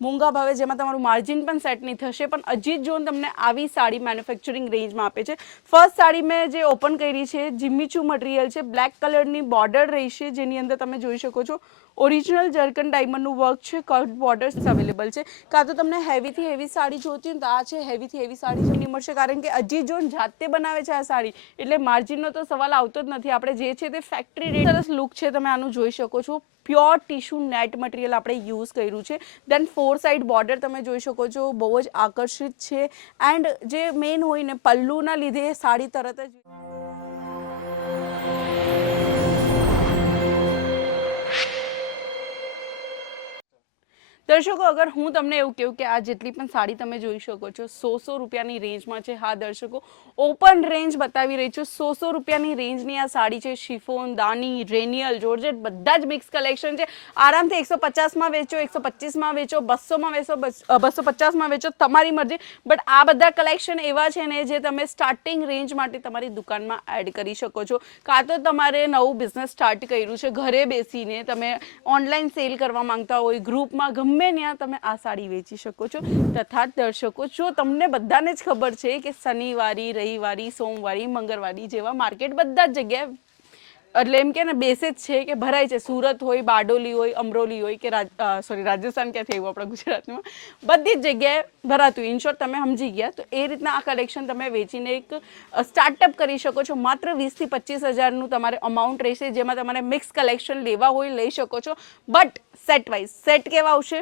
મોંઘા ભાવે જેમાં તમારું માર્જિન પણ સેટ નહીં થશે, પણ અજીત જોન તમને આવી સાડી મેન્યુફેક્ચરિંગ રેન્જમાં આપે છે. ફર્સ્ટ સાડી મેં જે ઓપન કરી છે જીમીચુ મટીરિયલ છે બ્લેક કલરની બોર્ડર રહેશે, જેની અંદર તમે જોઈ શકો છો ઓરિજિનલ જર્કન ડાયમંડનું વર્ક છે કટ બોર્ડર્સ અવેલેબલ છે. કાં તો તમને હેવીથી હેવી સાડી જોતી હોય તો આ છે હેવીથી હેવી સાડી નહીં મળશે, કારણ કે અજીત જોન જાતે બનાવે છે આ સાડી, એટલે માર્જિનનો તો સવાલ આવતો જ નથી. આપણે જે છે તે ફેક્ટરી રેટ લુક છે, તમે આનું જોઈ શકો છો. પ્યોર ટીશ્યુ નેટ મટીરિયલ આપણે યુઝ કર્યું છે. દેન ફોર સાઇડ બોર્ડર તમે જોઈ શકો છો, બહુ જ આકર્ષિત છે. એન્ડ જે મેઇન હોય ને, પલ્લુના લીધે સાડી તરત જ દર્શકો, અગર હું તમને એવું કહું કે આ જેટલી પણ સાડી તમે જોઈ શકો છો સો સો રૂપિયાની રેન્જમાં છે. હા, દર્શકો, ઓપન રેન્જ બતાવી રહી છું. સો સો રૂપિયાની રેન્જની આ સાડી છે. શિફોન, દાની, રેનિયલ, જોર્જેટ, બધા જ મિક્સ કલેક્શન છે. આરામથી એકસો પચાસમાં વેચો, એકસો પચીસમાં વેચો બસોમાં વેચો, બસો પચાસમાં વેચો, તમારી મરજી. બટ આ બધા કલેક્શન એવા છે ને, જે તમે સ્ટાર્ટિંગ રેન્જ માટે તમારી દુકાનમાં એડ કરી શકો છો. કાં તો તમારે નવું બિઝનેસ સ્ટાર્ટ કર્યું છે, ઘરે બેસીને તમે ઓનલાઈન સેલ કરવા માંગતા હોય ગ્રુપમાં ગમે ત્યાં તમે આ સાડી વેચી શકો છો. તથા દર્શકો, જો તમને બધાને જ ખબર છે કે શનિવારી, રવિવારી, સોમવારી, મંગળવારી જેવા માર્કેટ બધા જ જગ્યાએ એટલે એમ કે ને, બેસે જ છે કે ભરાય છે. સુરત હોય, બારડોલી હોય, અમરોલી હોય કે સોરી રાજસ્થાન ક્યાંથી આવ્યું આપણા ગુજરાતમાં બધી જ જગ્યાએ ભરાતું. ઇન શોર્ટ તમે સમજી ગયા. તો એ રીતના આ કલેક્શન તમે વેચીને એક સ્ટાર્ટઅપ કરી શકો છો. માત્ર વીસથી પચીસ હજારનું તમારે અમાઉન્ટ રહેશે, જેમાં તમારે મિક્સ કલેક્શન લેવા હોય, લઈ શકો છો. બટ સેટ વાઇઝ સેટ કેવા આવશે?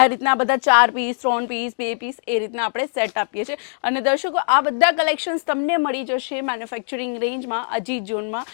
આ રીતના બધા ચાર પીસ ત્રણ પીસ બે પીસ એ રીતના આપણે સેટ આપીએ છીએ. અને દર્શકો, આ બધા કલેક્શન્સ તમને મળી જશે મેન્યુફેક્ચરિંગ રેન્જમાં અજીત ઝોનમાં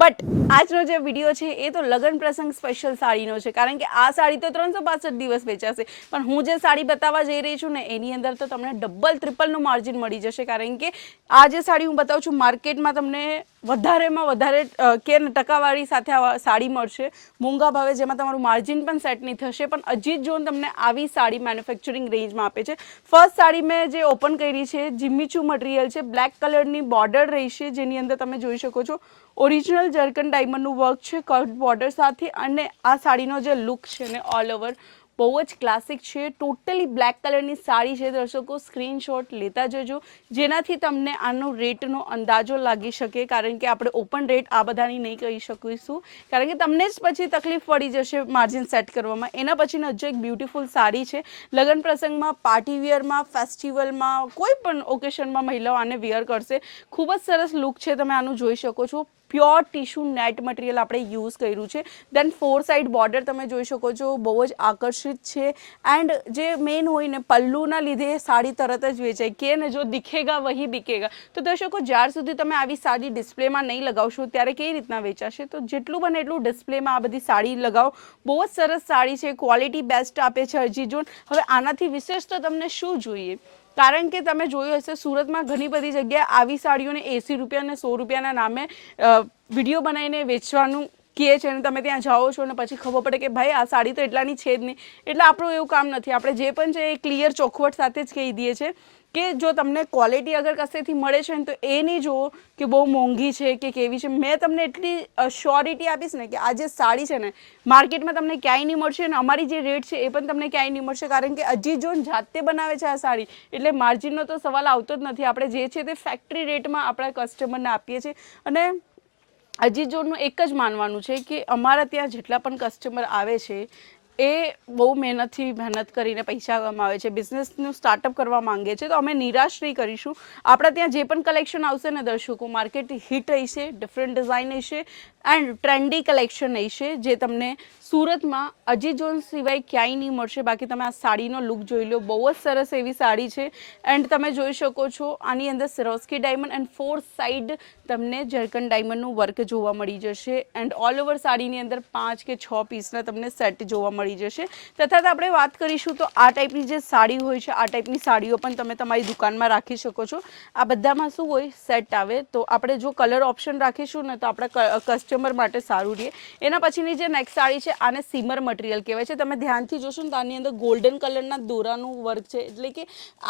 બટ આજનો જે વીડિયો છે, એ તો લગ્ન પ્રસંગ સ્પેશિયલ સાડીનો છે. કારણ કે આ સાડી તો ત્રણસો પાસઠ દિવસ વેચાશે. પણ હું જે સાડી બતાવવા જઈ રહી છું ને, એની અંદર તો તમને ડબલ ટ્રિપલનું માર્જિન મળી જશે. કારણ કે આ જે સાડી હું બતાવું છું માર્કેટમાં તમને વધારેમાં વધારે કેર ટકાવારી સાથે સાડી મળશે. મોંઘા ભાવે જેમાં તમારું માર્જિન પણ સેટ નહીં થશે, પણ અજીત જોન તમને આવી સાડી મેન્યુફેક્ચરિંગ રેન્જમાં આપે છે. ફર્સ્ટ સાડી મેં જે ઓપન કરી છે જિમ્મીચુ મટીરિયલ છે બ્લેક કલરની બોર્ડર રહેશે, જેની અંદર તમે જોઈ શકો છો. ઓરિજિનલ જર્કન ડાયમંડનું વર્ક છે કટ બોર્ડર સાથે, અને આ સાડીનો જે લુક છે ને ઓલ ઓવર બહુ જ ક્લાસિક છે. ટોટલી બ્લેક કલરની સાડી છે દર્શકો. સ્ક્રીનશોટ લેતા જજો. જેનાથી તમને આનો રેટનો અંદાજો લાગી શકે. કારણ કે આપણે ઓપન રેટ આ બધાની નહીં કહી શકીશું. કારણ કે તમને જ પછી તકલીફ પડી જશે માર્જિન સેટ કરવામાં. એના પછીનો હજુ એક બ્યુટીફુલ સાડી છે. લગ્ન પ્રસંગમાં પાર્ટી વેરમાં ફેસ્ટિવલમાં કોઈ પણ ઓકેશનમાં મહિલાઓ આને વેર કરશે. ખૂબ જ સરસ લુક છે. તમે આનું જોઈ શકો છો. પ્યોર ટીશ્યુ નેટ મટીરિયલ આપણે યુઝ કર્યું છે. દેન ફોર સાઇડ બોર્ડર તમે જોઈ શકો છો, બહુ જ આકર્ષિત છે. એન્ડ જે મેઇન હોય ને, પલ્લુના લીધે સાડી તરત જ વેચાય. કે ને જો દિખેગા, વહી બિકેગા. તો દર્શકો, જ્યાર સુધી તમે આવી સાડી ડિસ્પ્લેમાં નહીં લગાવશો, ત્યારે કઈ રીતના વેચાશે? તો જેટલું બને એટલું ડિસ્પ્લેમાં આ બધી સાડી લગાવો. બહુ જ સરસ સાડી છે ક્વોલિટી બેસ્ટ આપે છે અરજી જોન હવે આનાથી વિશેષ તો તમને શું જોઈએ? કારણ કે તમે જોયું હશે, સુરતમાં ઘણી બધી જગ્યાએ આવી સાડીઓને એંસી રૂપિયા અને સો રૂપિયાના નામે વીડિયો બનાવીને વેચવાનું કહે છે અને તમે ત્યાં જાઓ છો અને પછી ખબર પડે કે ભાઈ આ સાડી તો એટલાની છે જ નહીં. એટલે આપણું એવું કામ નથી. આપણે જે પણ છે એ ક્લિયર ચોખવટ સાથે જ કહી દઈએ છીએ. કે જો તમને ક્વોલિટી અગર કશેથી મળે છે ને તો એ નહીં જુઓ કે બહુ મોંઘી છે કે કેવી છે. મેં તમને એટલી શ્યોરિટી આપીશ ને કે આ જે સાડી છે ને, માર્કેટમાં તમને ક્યાંય નહીં મળશે અને અમારી જે રેટ છે એ પણ તમને ક્યાંય નહીં મળશે. કારણ કે અજીત જોન જાતે બનાવે છે આ સાડી, એટલે માર્જિનનો તો સવાલ આવતો જ નથી. આપણે જે છે તે ફેક્ટરી રેટમાં આપણા કસ્ટમરને આપીએ છીએ. અને અજીત જોડનું એક જ માનવાનું છે કે અમારા ત્યાં જેટલા પણ કસ્ટમર આવે છે એ બહુ મહેનતથી મહેનત કરીને પૈસા કમાવે છે. બિઝનેસનું સ્ટાર્ટઅપ કરવા માંગે છે. તો અમે નિરાશ નહીં કરીશું. આપણા ત્યાં જે પણ કલેક્શન આવશે ને દર્શકો માર્કેટ હિટ હશે ડિફરન્ટ ડિઝાઇન હશે એન્ડ ટ્રેન્ડી કલેક્શન હશે જે તમને સુરતમાં અજી જોન સિવાય ક્યાંય નહીં મળશે. બાકી તમે આ સાડીનો લુક જોઈ લો. બહુ જ સરસ એવી સાડી છે. એન્ડ તમે જોઈ શકો છો, આની અંદર Swarovski diamond and four side તમને જર્કન ડાયમંડનું વર્ક જોવા મળી જશે. એન્ડ ઓલ ઓવર સાડીની અંદર પાંચ કે છ પીસના તમને સેટ જોવા મળી જશે. તથા આપણે વાત કરીશું તો આ ટાઈપની જે સાડી હોય છે, આ ટાઈપની સાડીઓ પણ તમે તમારી દુકાનમાં રાખી શકો છો. આ બધામાં શું હોય, સેટ આવે. તો આપણે જો કલર ઓપ્શન રાખીશું ને તો આપણા કસ્ટમર માટે સારું રહે. એના પછીની જે નેક્સ્ટ સાડી છે, આને સીમર મટીરિયલ કહેવાય છે. તમે ધ્યાનથી જોશો ને તો આની અંદર ગોલ્ડન કલરના દોરાનું વર્ક છે. એટલે કે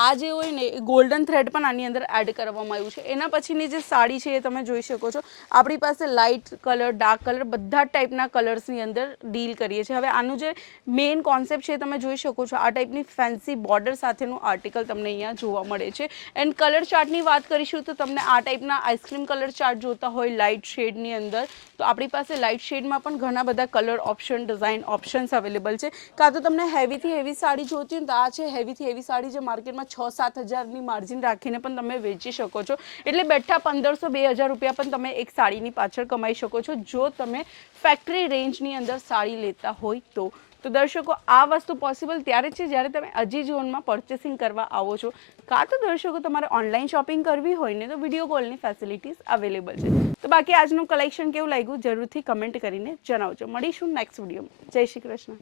આ જે હોય ને, એ ગોલ્ડન થ્રેડ પણ આની અંદર એડ કરવામાં આવ્યું છે. એના પછીની જે સાડી છે, એ તમે જોઈ શકો છો. આપણી પાસે લાઇટ કલર ડાર્ક કલર બધા ટાઈપના કલર્સની અંદર ડીલ કરીએ છીએ. હવે આનું જે મેઇન કોન્સેપ્ટ છે તમે જોઈ શકો છો. આ ટાઈપની ફેન્સી બોર્ડર સાથેનું આર્ટિકલ તમને અહીંયા જોવા મળે છે. એન્ડ કલર ચાર્ટની વાત કરીશું તો તમને આ ટાઈપના આઈસ્ક્રીમ કલર ચાર્ટ જોતા હોય લાઇટ શેડની અંદર. તો આપણી પાસે લાઇટ શેડમાં પણ ઘણા બધા colour option design options available છે. કાં તો તમને હેવીથી હેવી સાડી જોતી હોય તો આ છે હેવીથી હેવી સાડી જે માર્કેટમાં છ સાત હજારની માર્જિન રાખીને પણ તમે વેચી શકો છો. એટલે બેઠા પંદરસો બે હજાર રૂપિયા પણ તમે એક સાડીની પાછળ કમાઈ શકો છો. જો તમે ફેક્ટરી રેન્જની અંદર સાડી લેતા હોય તો. તો દર્શકો, આ વસ્તુ પોસિબલ ત્યારે છે જ્યારે તમે અજી ઝોનમાં પરચેસિંગ કરવા આવો છો. કાં તો દર્શકો, તમારે ઓનલાઈન શોપિંગ કરવી હોય ને તો વીડિયો કોલની ફેસિલિટીઝ અવેલેબલ છે. તો બાકી આજનું કલેક્શન કેવું લાગ્યું? જરૂરથી કમેન્ટ કરીને જણાવજો. મળીશું નેક્સ્ટ વિડીયોમાં જય શ્રી કૃષ્ણ.